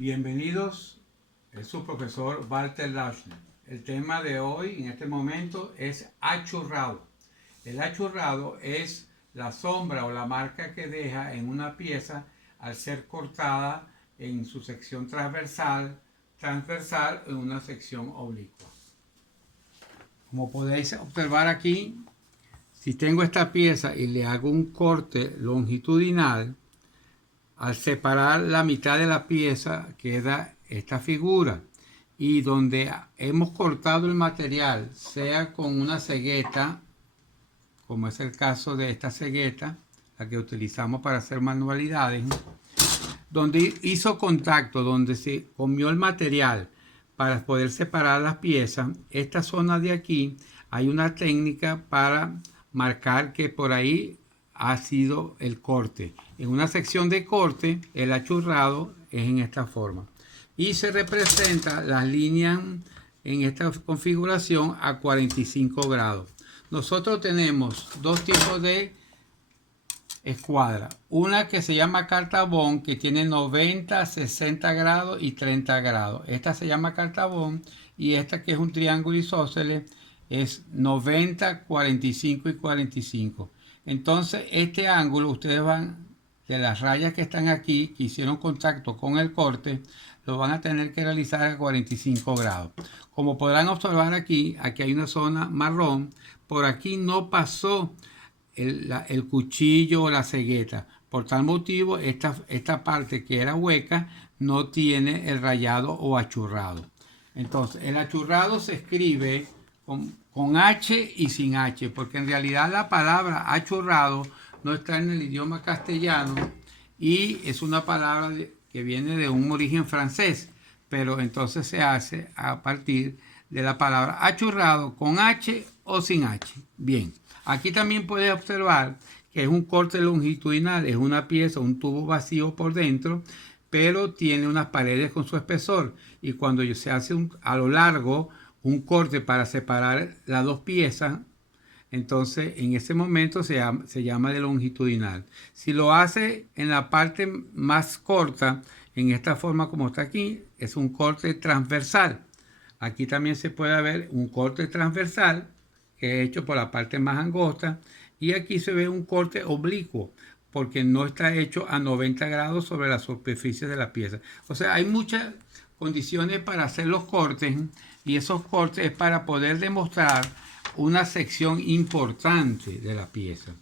Bienvenidos, es su profesor Walter Lachner. El tema de hoy en este momento es achurrado. El achurrado es la sombra o la marca que deja en una pieza al ser cortada en su sección transversal en una sección oblicua. Como podéis observar aquí, si tengo esta pieza y le hago un corte longitudinal, al separar la mitad de la pieza queda esta figura, y donde hemos cortado el material, sea con una cegueta, como es el caso de esta cegueta, la que utilizamos para hacer manualidades, donde hizo contacto, donde se comió el material para poder separar las piezas, esta zona de aquí hay una técnica para marcar que por ahí ha sido el corte. En una sección de corte, el achurrado es en esta forma. Y se representa las líneas en esta configuración a 45 grados. Nosotros tenemos dos tipos de escuadra. Una que se llama cartabón, que tiene 90, 60 grados y 30 grados. Esta se llama cartabón, y esta, que es un triángulo isósceles, es 90, 45 y 45. Entonces este ángulo, ustedes van, de las rayas que están aquí, que hicieron contacto con el corte, lo van a tener que realizar a 45 grados. Como podrán observar aquí hay una zona marrón. Por aquí no pasó el cuchillo o la cegueta. Por tal motivo, esta parte que era hueca no tiene el rayado o achurrado. Entonces, el achurrado se escribe con H y sin H, porque en realidad la palabra achurrado no está en el idioma castellano y es una palabra que viene de un origen francés, pero entonces se hace a partir de la palabra achurrado con H o sin H. Bien, aquí también puedes observar que es un corte longitudinal, es una pieza, un tubo vacío por dentro, pero tiene unas paredes con su espesor, y cuando se hace a lo largo un corte para separar las dos piezas, entonces en ese momento se llama de longitudinal. Si lo hace en la parte más corta, en esta forma como está aquí, es un corte transversal. Aquí también se puede ver un corte transversal que es hecho por la parte más angosta, y aquí se ve un corte oblicuo porque no está hecho a 90 grados sobre la superficie de la pieza. O sea, hay muchas condiciones para hacer los cortes, y esos cortes es para poder demostrar una sección importante de la pieza.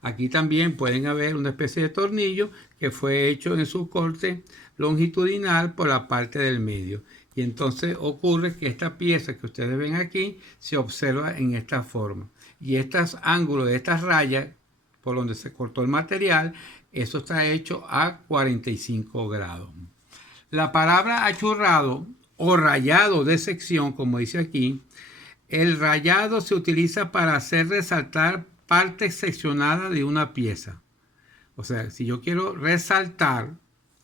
Aquí también pueden haber una especie de tornillo que fue hecho en su corte longitudinal por la parte del medio. Y entonces ocurre que esta pieza que ustedes ven aquí se observa en esta forma. Y estos ángulos de estas rayas por donde se cortó el material, eso está hecho a 45 grados. La palabra achurrado o rayado de sección, como dice aquí, el rayado se utiliza para hacer resaltar partes seccionadas de una pieza. O sea, si yo quiero resaltar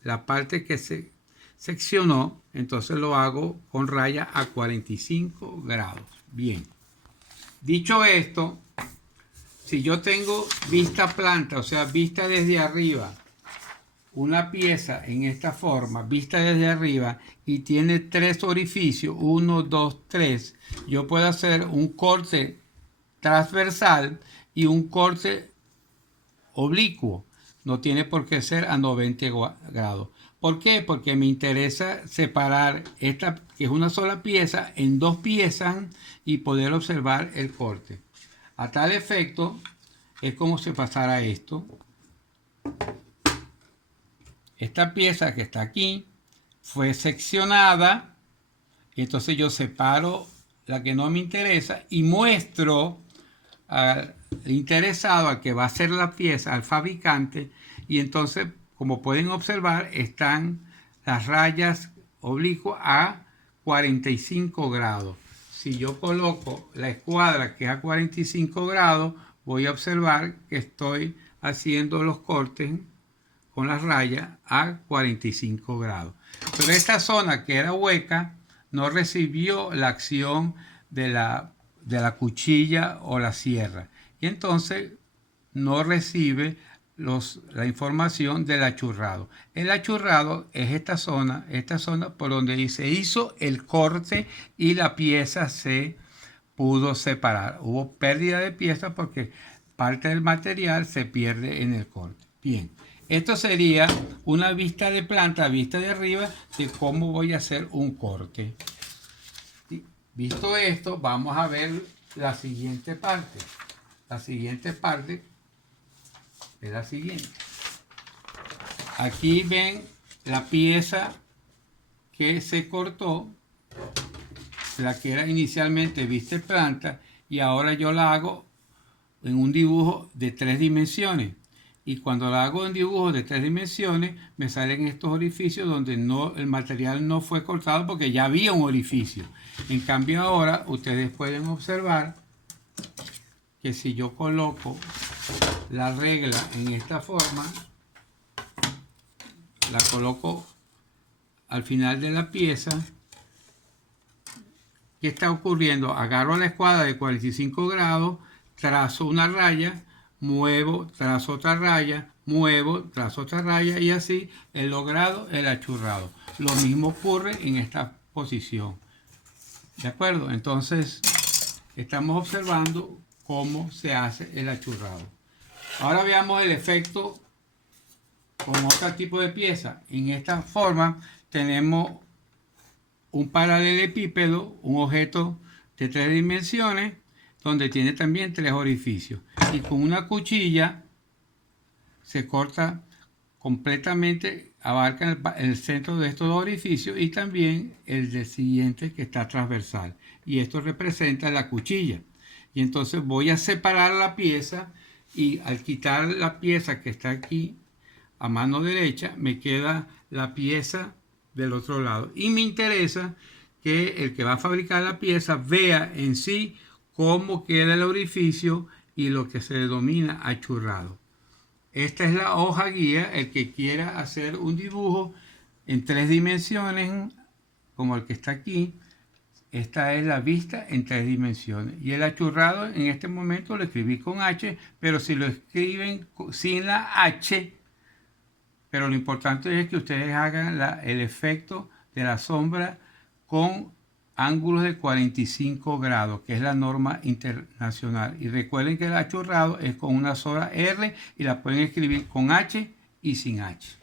la parte que se seccionó, entonces lo hago con raya a 45 grados. Bien. Dicho esto, si yo tengo vista planta, o sea, vista desde arriba, una pieza en esta forma, vista desde arriba, y tiene 3 orificios, 1, 2, 3, yo puedo hacer un corte transversal y un corte oblicuo. No tiene por qué ser a 90 grados. ¿Por qué? Porque me interesa separar esta, que es una sola pieza, en 2 piezas y poder observar el corte. A tal efecto, es como si pasara esto. Esta pieza que está aquí fue seccionada, y entonces yo separo la que no me interesa y muestro al interesado, al que va a hacer la pieza, al fabricante, y entonces, como pueden observar, están las rayas oblicuas a 45 grados. Si yo coloco la escuadra que es a 45 grados, voy a observar que estoy haciendo los cortes con las rayas a 45 grados. Pero esta zona que era hueca no recibió la acción de la cuchilla o la sierra, y entonces no recibe la información del achurrado. El achurrado es esta zona por donde se hizo el corte y la pieza se pudo separar. Hubo pérdida de pieza porque parte del material se pierde en el corte. Bien, esto sería una vista de planta, vista de arriba, de cómo voy a hacer un corte. Visto esto, vamos a ver la siguiente parte. La siguiente parte es la siguiente. Aquí ven la pieza que se cortó, la que era inicialmente vista de planta, y ahora yo la hago en un dibujo de 3 dimensiones. Y cuando la hago en dibujo de 3 dimensiones, me salen estos orificios donde el material no fue cortado porque ya había un orificio. En cambio ahora ustedes pueden observar que si yo coloco la regla en esta forma, la coloco al final de la pieza, ¿qué está ocurriendo? Agarro la escuadra de 45 grados, trazo una raya, muevo, trazo otra raya, muevo, trazo otra raya, y así he logrado el achurrado. Lo mismo ocurre en esta posición. ¿De acuerdo? Entonces, estamos observando cómo se hace el achurrado. Ahora veamos el efecto con otro tipo de pieza. En esta forma tenemos un paralelepípedo, un objeto de 3 dimensiones, donde tiene también 3 orificios. Y con una cuchilla se corta completamente, abarca el centro de estos 2 orificios y también el del siguiente que está transversal. Y esto representa la cuchilla. Y entonces voy a separar la pieza, y al quitar la pieza que está aquí a mano derecha, me queda la pieza del otro lado. Y me interesa que el que va a fabricar la pieza vea en sí cómo queda el orificio y lo que se denomina achurrado. Esta es la hoja guía. El que quiera hacer un dibujo en 3 dimensiones, como el que está aquí, esta es la vista en 3 dimensiones. Y el achurrado en este momento lo escribí con H, pero si lo escriben sin la H, pero lo importante es que ustedes hagan el efecto de la sombra con ángulos de 45 grados, que es la norma internacional. Y recuerden que el achurrado es con una sola R y la pueden escribir con H y sin H.